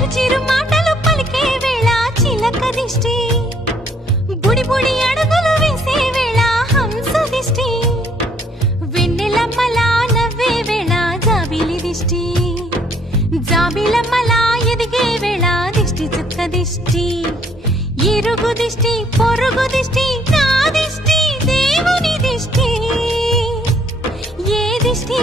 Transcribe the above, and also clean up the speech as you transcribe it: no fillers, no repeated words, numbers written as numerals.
చిరు చిరు మాటలు పలికే వేళ చిలక దిష్టి, బుడి బుడి అడుగులు వేసే వేళ హంస దిష్టి, వెన్నెలమ్మలా నవ్వే వేళ జాబిలి దిష్టి, జాబిలమ్మలా ఎదిగే వేళ దిష్టి చుక్క దిష్టి, ఇరుగు దిష్టి పొరుగు దిష్టి నా దిష్టి దేవుని దిష్టి, ఏ దిష్టి